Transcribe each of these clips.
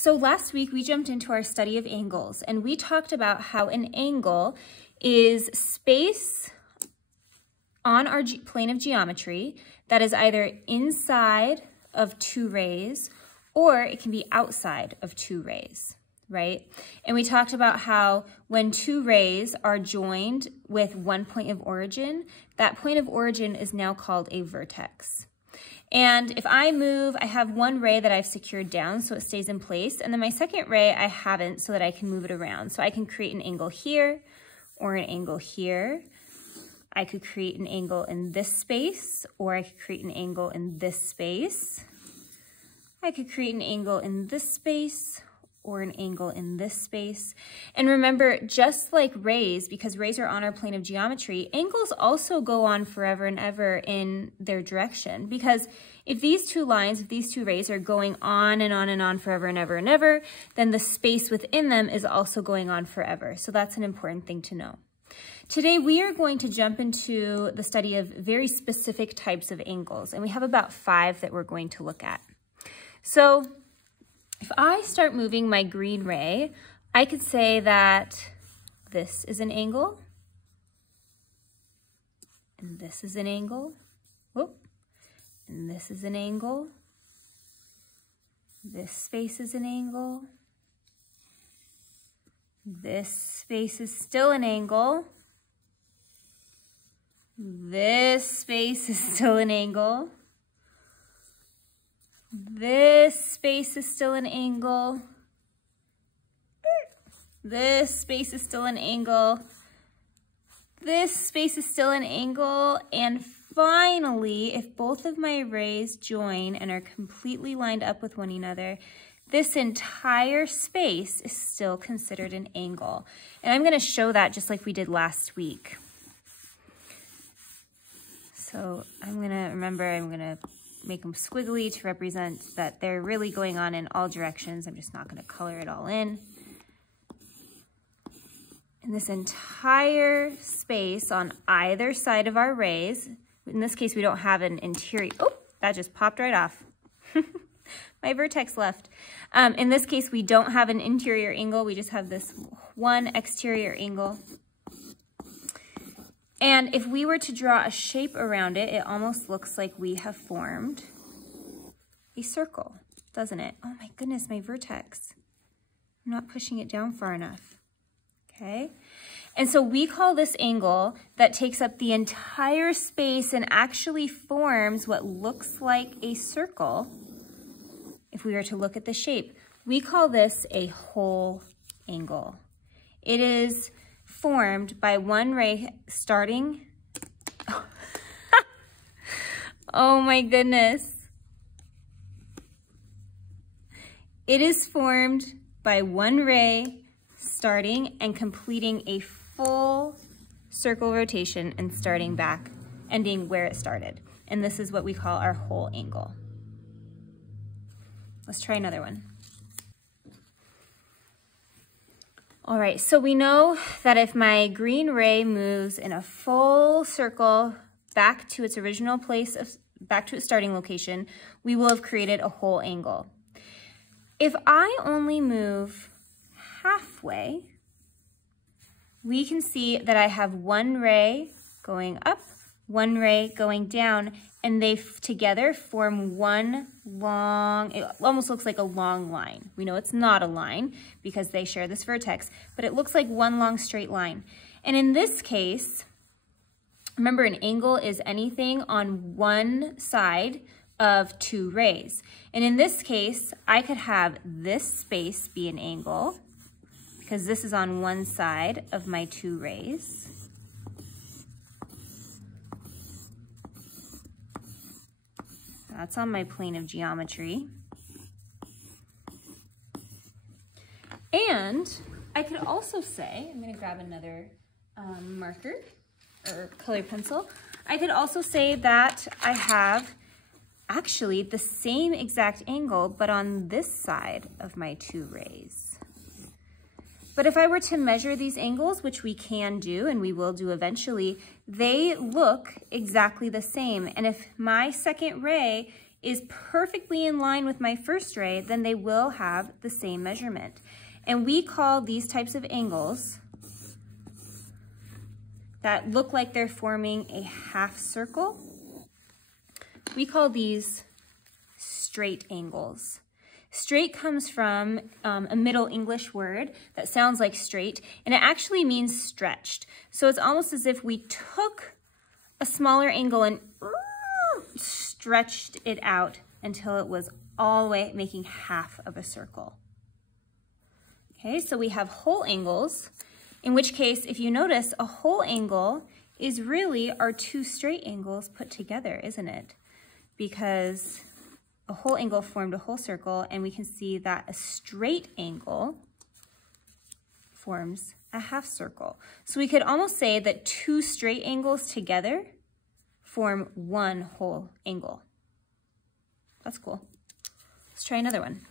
So last week we jumped into our study of angles and we talked about how an angle is space on our plane of geometry that is either inside of two rays or it can be outside of two rays, right? And we talked about how when two rays are joined with one point of origin, that point of origin is now called a vertex. And if I move, I have one ray that I've secured down so it stays in place, and then my second ray I haven't so that I can move it around. So I can create an angle here or an angle here. I could create an angle in this space, or I could create an angle in this space. I could create an angle in this space or an angle in this space. And remember, just like rays, because rays are on our plane of geometry, angles also go on forever and ever in their direction. Because if these two lines, if these two rays are going on and on and on forever and ever and ever, then the space within them is also going on forever. So that's an important thing to know. Today, we are going to jump into the study of very specific types of angles, and we have about 5 that we're going to look at. So if I start moving my green ray, I could say that this is an angle, and this is an angle, whoop, and this is an angle, this space is an angle, this space is still an angle, this space is still an angle, this space is still an angle, this space is still an angle, this space is still an angle, and finally, if both of my rays join and are completely lined up with one another, this entire space is still considered an angle. And I'm going to show that just like we did last week. So I'm going to make them squiggly to represent that they're really going on in all directions. I'm just not going to color it all in. And this entire space on either side of our rays, in this case we don't have an interior, oh, that just popped right off. My vertex left. In this case we don't have an interior angle, we just have this one exterior angle. And if we were to draw a shape around it, it almost looks like we have formed a circle, doesn't it? Oh my goodness, my vertex. I'm not pushing it down far enough, okay? And so we call this angle that takes up the entire space and actually forms what looks like a circle. If we were to look at the shape, we call this a whole angle. It is formed by one ray starting. Oh my goodness. It is formed by one ray starting and completing a full circle rotation and starting back, ending where it started. And this is what we call our whole angle. Let's try another one. All right, so we know that if my green ray moves in a full circle back to its original place, back to its starting location, we will have created a whole angle. If I only move halfway, we can see that I have one ray going up, one ray going down, and they together form one long, it almost looks like a long line. We know it's not a line because they share this vertex, but it looks like one long straight line. And in this case, remember an angle is anything on one side of two rays. And in this case, I could have this space be an angle because this is on one side of my two rays. That's on my plane of geometry. And I could also say, I'm going to grab another marker or colored pencil. I could also say that I have actually the same exact angle, but on this side of my two rays. But if I were to measure these angles, which we can do and we will do eventually, they look exactly the same. And if my second ray is perfectly in line with my first ray, then they will have the same measurement. And we call these types of angles that look like they're forming a half circle, we call these straight angles. Straight comes from a Middle English word that sounds like straight, and it actually means stretched. So it's almost as if we took a smaller angle and stretched it out until it was all the way making half of a circle. Okay, so we have whole angles, in which case, if you notice, a whole angle is really our two straight angles put together, isn't it? Because a whole angle formed a whole circle, and we can see that a straight angle forms a half circle. So we could almost say that two straight angles together form one whole angle. That's cool. Let's try another one.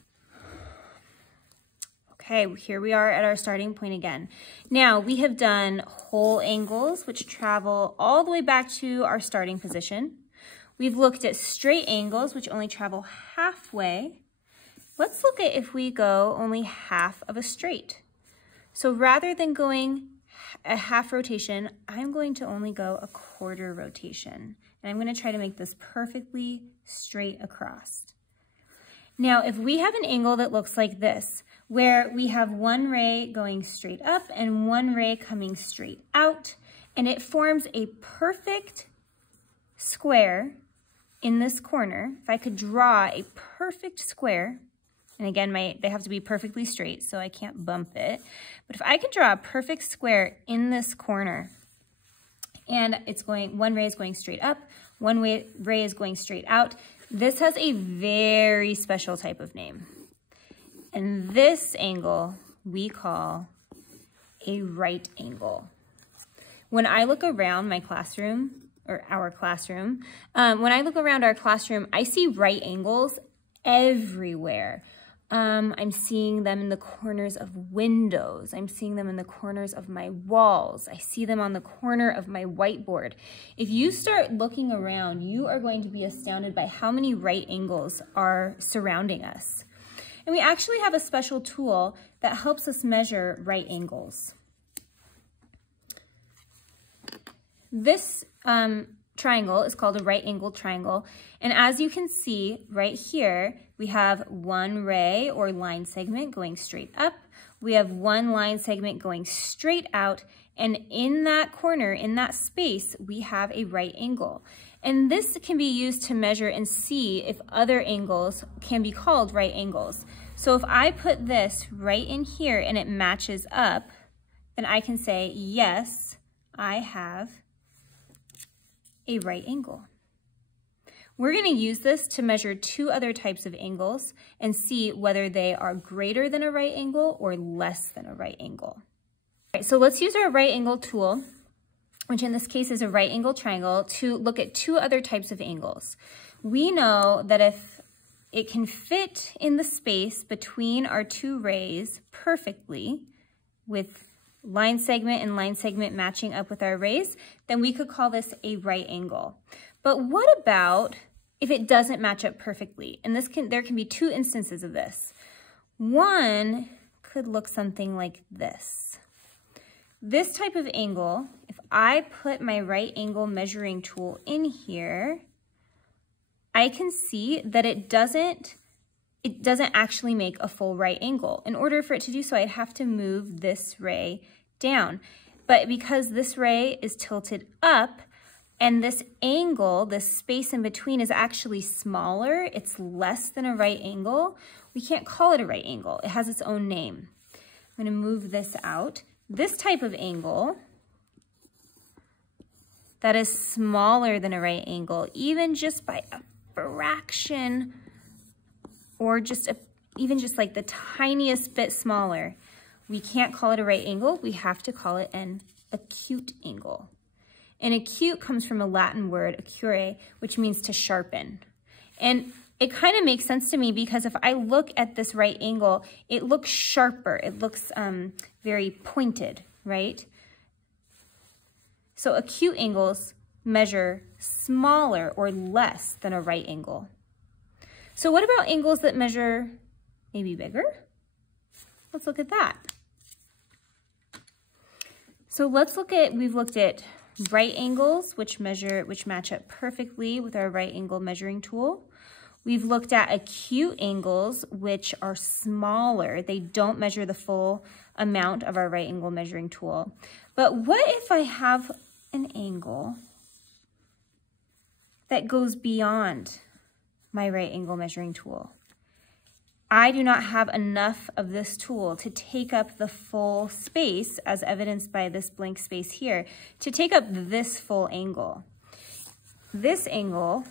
Okay, here we are at our starting point again. Now, we have done whole angles, which travel all the way back to our starting position. We've looked at straight angles, which only travel halfway. Let's look at if we go only half of a straight. So rather than going a half rotation, I'm going to only go a quarter rotation. And I'm going to try to make this perfectly straight across. Now, if we have an angle that looks like this, where we have one ray going straight up and one ray coming straight out, and it forms a perfect square in this corner. If I could draw a perfect square, and again, they have to be perfectly straight, so I can't bump it, but if I could draw a perfect square in this corner, and it's going, one ray is going straight up, one ray is going straight out, this has a very special type of name. And this angle we call a right angle. When I look around my classroom, or our classroom, when I look around our classroom, I see right angles everywhere. I'm seeing them in the corners of windows. I'm seeing them in the corners of my walls. I see them on the corner of my whiteboard. If you start looking around, you are going to be astounded by how many right angles are surrounding us. And we actually have a special tool that helps us measure right angles. This triangle is called a right angled triangle. And as you can see right here, we have one ray or line segment going straight up. We have one line segment going straight out. And in that corner, in that space, we have a right angle. And this can be used to measure and see if other angles can be called right angles. So if I put this right in here and it matches up, then I can say, yes, I have a right angle. We're going to use this to measure two other types of angles and see whether they are greater than a right angle or less than a right angle. All right, so let's use our right angle tool, which in this case is a right angle triangle, to look at two other types of angles. We know that if it can fit in the space between our two rays perfectly with line segment and line segment matching up with our rays, then we could call this a right angle. But what about if it doesn't match up perfectly? And there can be two instances of this. One could look something like this. This type of angle, if I put my right angle measuring tool in here, I can see that it doesn't actually make a full right angle. In order for it to do so, I'd have to move this ray down. But because this ray is tilted up and this angle, this space in between is actually smaller, it's less than a right angle, we can't call it a right angle. It has its own name. I'm going to move this out. This type of angle that is smaller than a right angle, even just by a fraction or even just like the tiniest bit smaller, we can't call it a right angle. We have to call it an acute angle. And acute comes from a Latin word, acure, which means to sharpen. And it kind of makes sense to me because if I look at this right angle, it looks sharper. It looks very pointed, right? So acute angles measure smaller or less than a right angle. So what about angles that measure maybe bigger? Let's look at that. So we've looked at right angles, which match up perfectly with our right angle measuring tool. We've looked at acute angles, which are smaller. They don't measure the full amount of our right angle measuring tool. But what if I have an angle that goes beyond my right angle measuring tool? I do not have enough of this tool to take up the full space, as evidenced by this blank space here, to take up this full angle. This angle,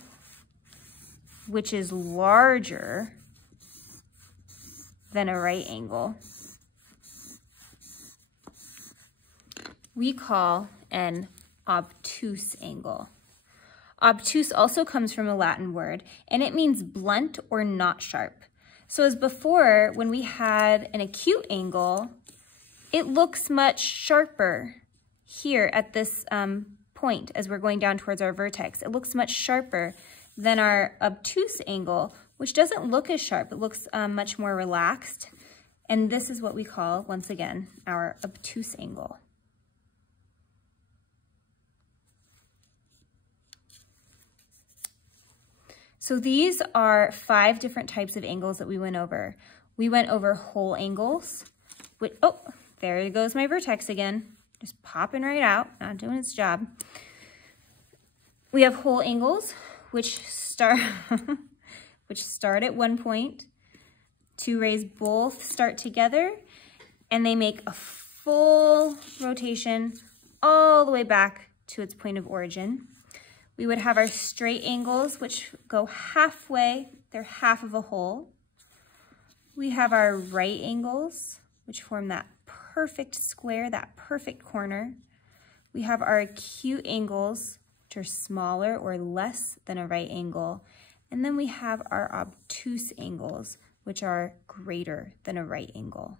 which is larger than a right angle, we call an obtuse angle. Obtuse also comes from a Latin word, and it means blunt or not sharp. So as before, when we had an acute angle, it looks much sharper here at this point as we're going down towards our vertex. It looks much sharper than our obtuse angle, which doesn't look as sharp. It looks much more relaxed. And this is what we call, once again, our obtuse angle. So these are 5 different types of angles that we went over. We went over whole angles, which, oh, there goes my vertex again, just popping right out, not doing its job. We have whole angles, which start at one point. 2 rays both start together, and they make a full rotation all the way back to its point of origin. We would have our straight angles, which go halfway, they're half of a whole. We have our right angles, which form that perfect square, that perfect corner. We have our acute angles, which are smaller or less than a right angle. And then we have our obtuse angles, which are greater than a right angle.